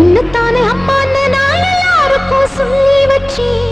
உன்னத்தானே அம்மான்னு நான் எல்லாருக்கும் சொல்லி வச்சேன்.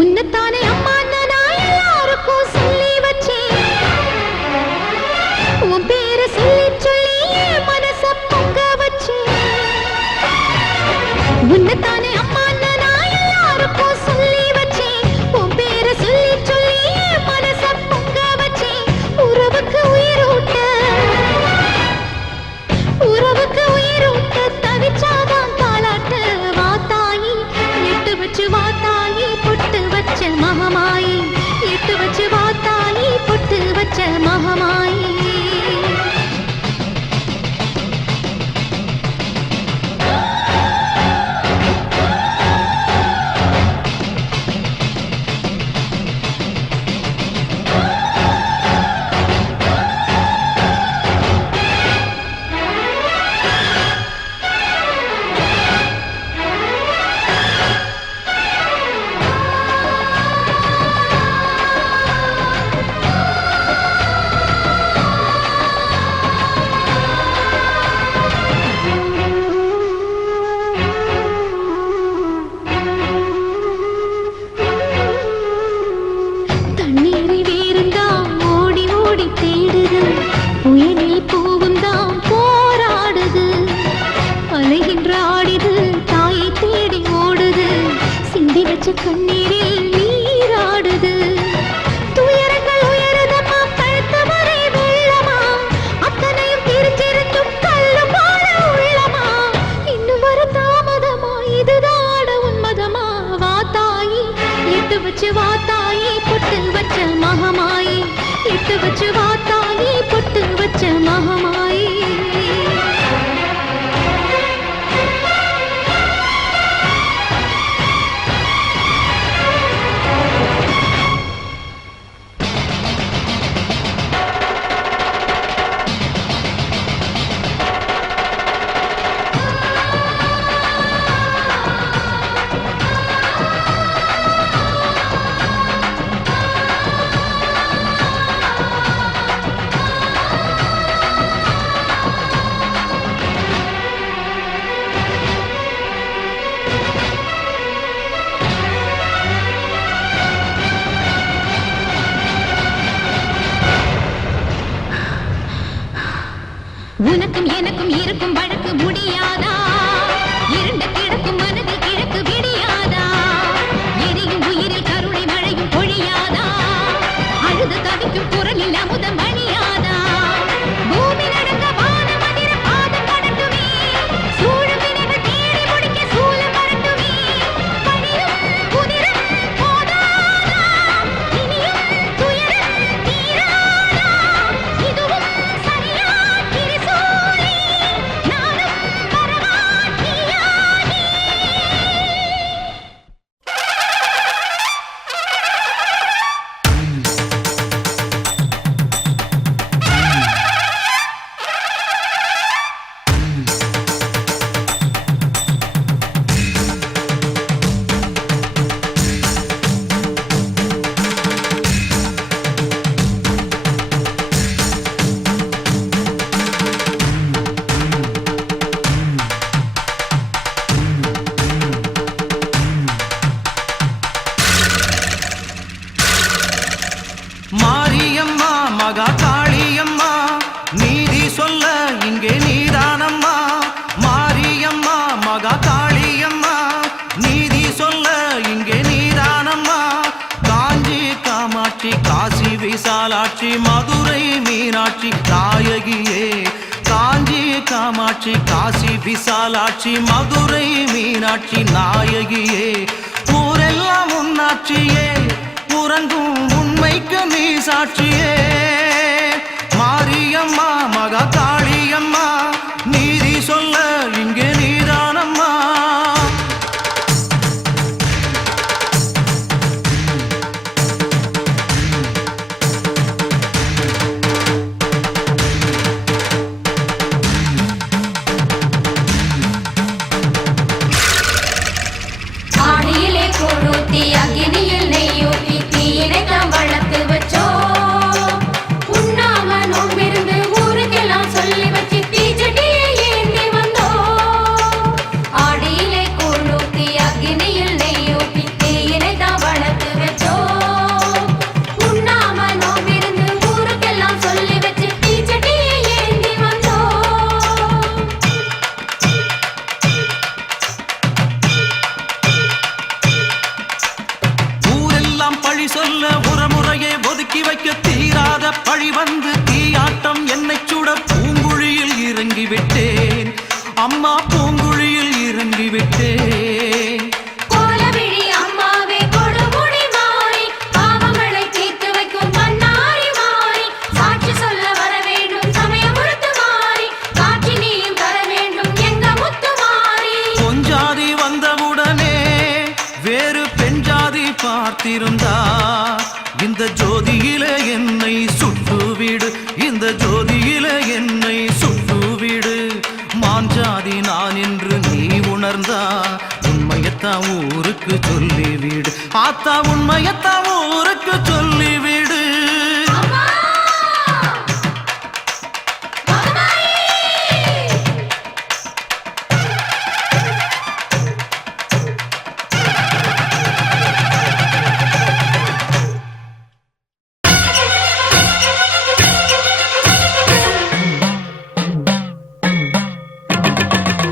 உன்னத்தானே அம்மான்னு நான் எல்லாருக்கும் சொல்லி வச்சேன். உன் பேரை சொல்லி சொல்லி என் மனச பொங்க வச்சேன். உன்னத்தானே அம்மான்னு நான் எல்லாருக்கும் சொல்லி வச்சேன். உன் பேரை சொல்லி சொல்லி என் மனச பொங்க வச்சேன். உறவுக்கு உயிரூட்ட தவிச்சாதான் தாளாட்டு. வாத்தாயி எட்டு வச்சு வாத்தாயி பொட்டு வச்ச மகமாயி. எட்டு வச்சு வாத்தாயி பொட்டு வச்ச மகமாயி. கண்ணீரில் நீராடுது. துயரங்கள் உயருதமா கழுத்து வரை வெள்ளமா. அத்தனையும் தெரிஞ்சிருந்தும் கல்லு போல உள்ளமா. இன்னும் வர தாமதமா இதுதாட உன்மதமா. வாத்தாயி எட்டு வச்சு வாத்தாயி பொட்டு வச்ச மகமாயி. எட்டு வச்சு வாத்தாயி பொட்டு வச்ச மகமாயி. உனக்கும் எனக்கும் இருக்கும் வழக்கு முடியாதா? இருண்ட கிழக்கும் மனதில் கிழக்கு விடியாதா? எரியும் உயிரில் கருணை மழையும் பொழியாதா? அழுது தவிக்கும் குரலில் அமுதம் அணியாதா? பூமி நடக்க வான மதிர பாதம் படட்டுமே. சூழும் வினைகள் தேடி முடிக்க சூலம் வரட்டுமே. பணியும் குதிரம் போதாதா? இனியும் துயரம் தீராதா? இதுவும் சரியா திரிசூலி நானும் வரமாட்டியாகி. மாரியம்மா மகா காளியம்மா நீதி சொல்ல இங்கே நீதானம்மா. மாரியம்மா மகா காளியம்மா நீதி சொல்ல இங்கே நீதானம்மா. காஞ்சி காமாட்சி காசி விசாலாட்சி மதுரை மீனாட்சி நாயகியே. காஞ்சி காமாட்சி காசி விசாலாட்சி மதுரை மீனாட்சி நாயகியே. ஊரெல்லாம் உன்னாட்சியே உறங்கும் உண்மைக்கு நீ சாட்சியே. மாரியம்மா மகா காளியம்மா நீதி சொல்ல இங்கே நீதானம்மா. இறங்கிவிட்டேன் அம்மா பூங்குழியில் இறங்கிவிட்டேன் கோலவிழி அம்மாவே கொடுமுடி மாறி பாவங்களை தீர்த்து வைக்கும் மன்னாரி மாறி சாட்சி சொல்ல வர வேண்டும் சமயபுரத்து மாறி காட்சி நீயும் தர வேண்டும் எங்க முத்து மாறி பொஞ்சாதி வந்தவுடனே வேறு பெண் ஜாதி பார்த்திருந்தா இந்த ஜோதியில என்னை சுட்டுவிடு இந்த ஜோதியில என்னை சுட்டுவிடு மாஞ்சாதி நான் என்று நீ உணர்ந்தா உண்மையத்தான் ஊருக்கு சொல்லிவிடு ஆத்தா உண்மையத்தான் ஊருக்கு சொல்லிவிடு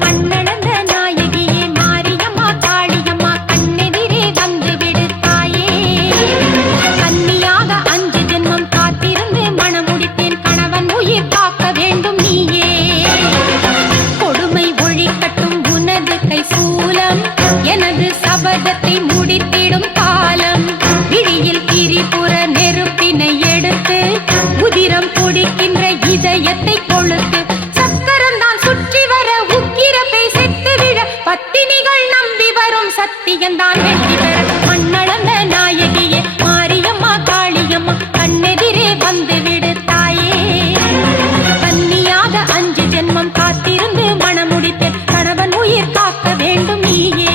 மண்ணளந்த நாயகியே மாரியம்மா காளியம்மா கண்ணெதிரே வந்து விடு தாயே கன்னியாக 5 ஜென்மம் காத்திருந்து மணமுடித்தேன் கணவன் உயிர் காக்க வேண்டும் நீயே கொடுமை ஒழிக்கட்டும் உனது கை சூலம் எனது சபதத்தை முடித்திடும் காலம் விழியில் திரிபுர நெருப்பினை எடுத்து உதிரம் குடிக்கின்ற இதயத்தை கொளுத்து சக்கரம் தான் சுற்றி வர உக்கிரப்பை செத்து விழ பத்தினிகள் நம்பி வரும் சத்தியந்தான் வெற்றி பெற மண்ணளந்த நாயகியே மாரியம்மா காளியம்மா கண்ணெதிரே வந்து விடு தாயே கன்னியாக 5 ஜென்மம் காத்திருந்து மணமுடித்தேன் கணவன் உயிர் காக்க வேண்டும் நீயே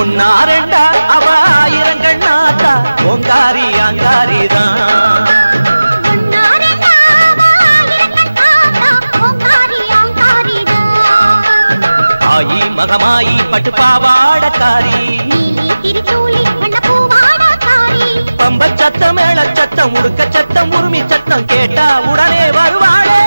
ஒன்னா ரெண்டா அவ ஆயிரங்கண்ணாத்தா ஓங்காரி அங்காரிதான். ஆயி மகமாயி பட்டு பாவாடக்காரி பம்ப சத்தம் மேள சத்தம் உடுக்க சத்தம் உரிமை சத்தம் கேட்டா உடனே வருவாளே.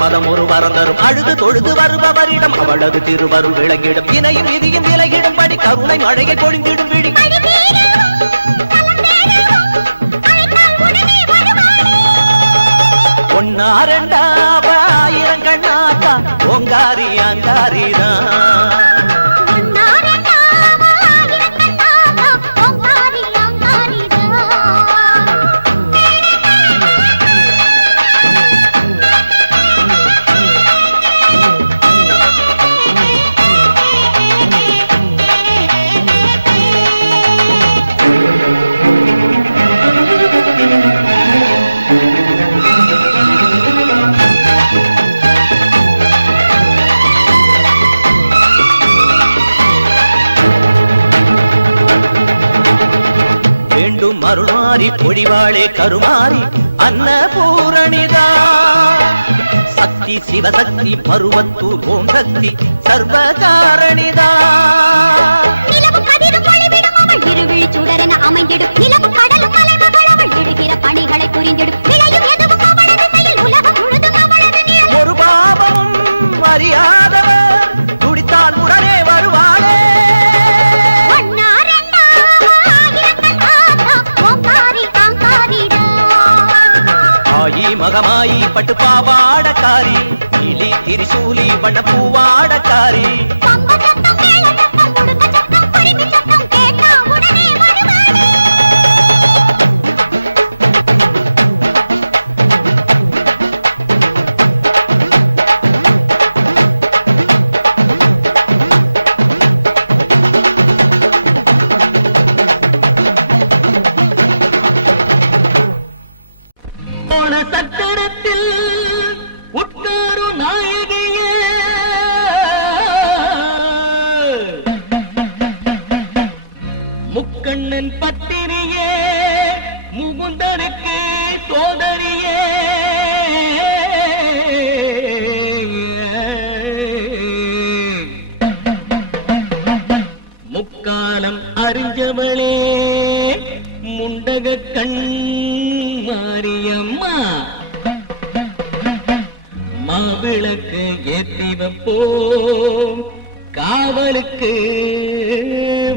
மதம் ஒரு வரந்தரும் அழுது தொழுது வருபவரிடம் அவளது திருவருள் விளங்கிடும் இணையும் விதியும் விலகிடும் படி கருணை மழையை பொழிந்திடும் விழி. ஒன்னா ரெண்டா ஆயிரங்கண்ணாத்தா ஓங்காரி அங்காரிதான். அருள்மாரி பொழிவாளே கருமாரி அன்னபூரணிதா சக்தி சிவசக்தி பருவத்தூர் ஓம் சக்தி சர்வகாரணிதா. அமைந்திடும் நிலவும் கடலும் மலைமகள் அவள் இடுகிற பணிகளை புரிந்திடும் ஒரு பாவமும் அறியாதவர் துடித்தால் உடனே வருவாளே. மகமாயி பட்டு பாவாடக்காரி இலி திரிசூலி வண்ண பூவாடக்காரி சக்கரத்தில் உட்காரு நாயகியே முக்கண்ணன் பத்திரியே முகுந்தருக்கு சோதரியே முக்காலம் அறிஞ்சவளே முண்டக கண் மாரியம்மா மாவிளக்கு ஏத்தி வைப்போம் காவலுக்கு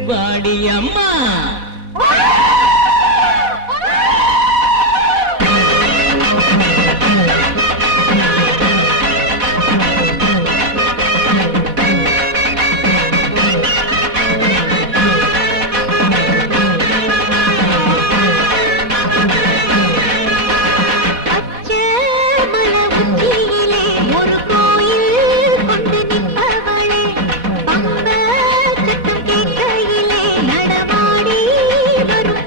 வாடியம்மா. நடமாடி வரும்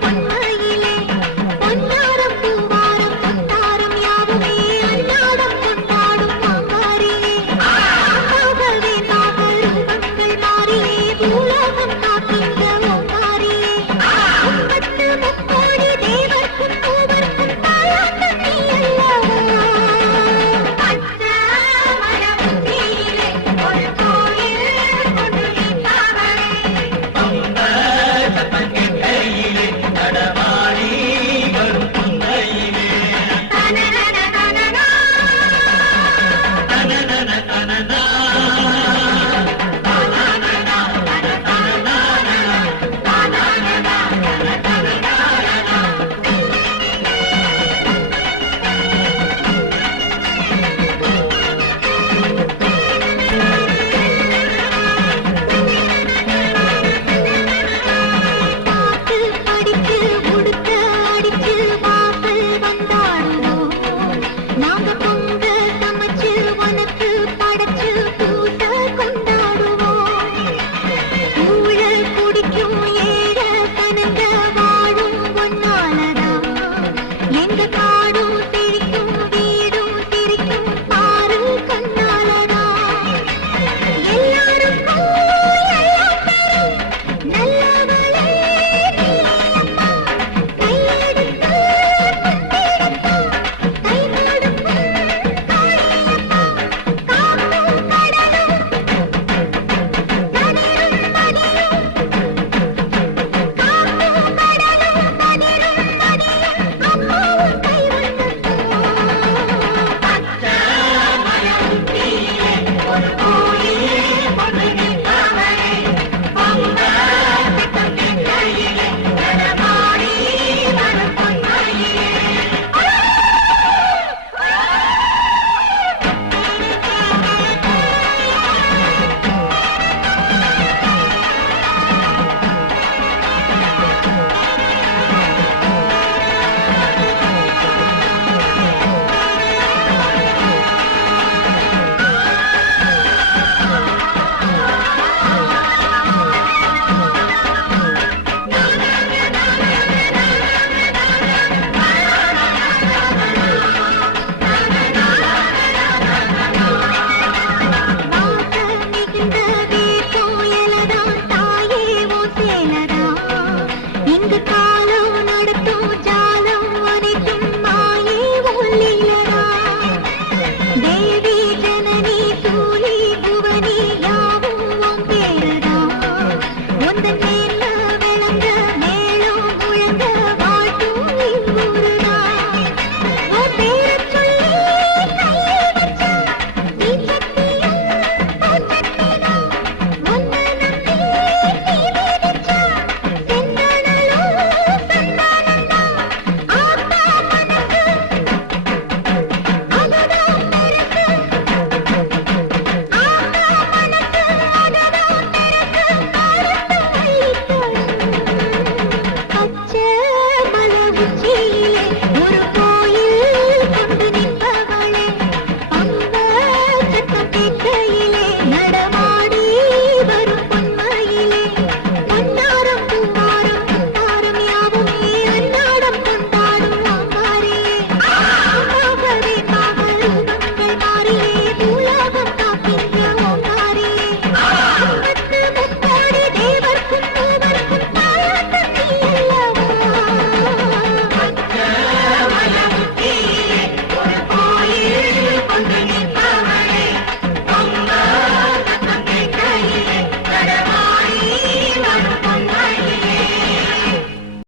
காண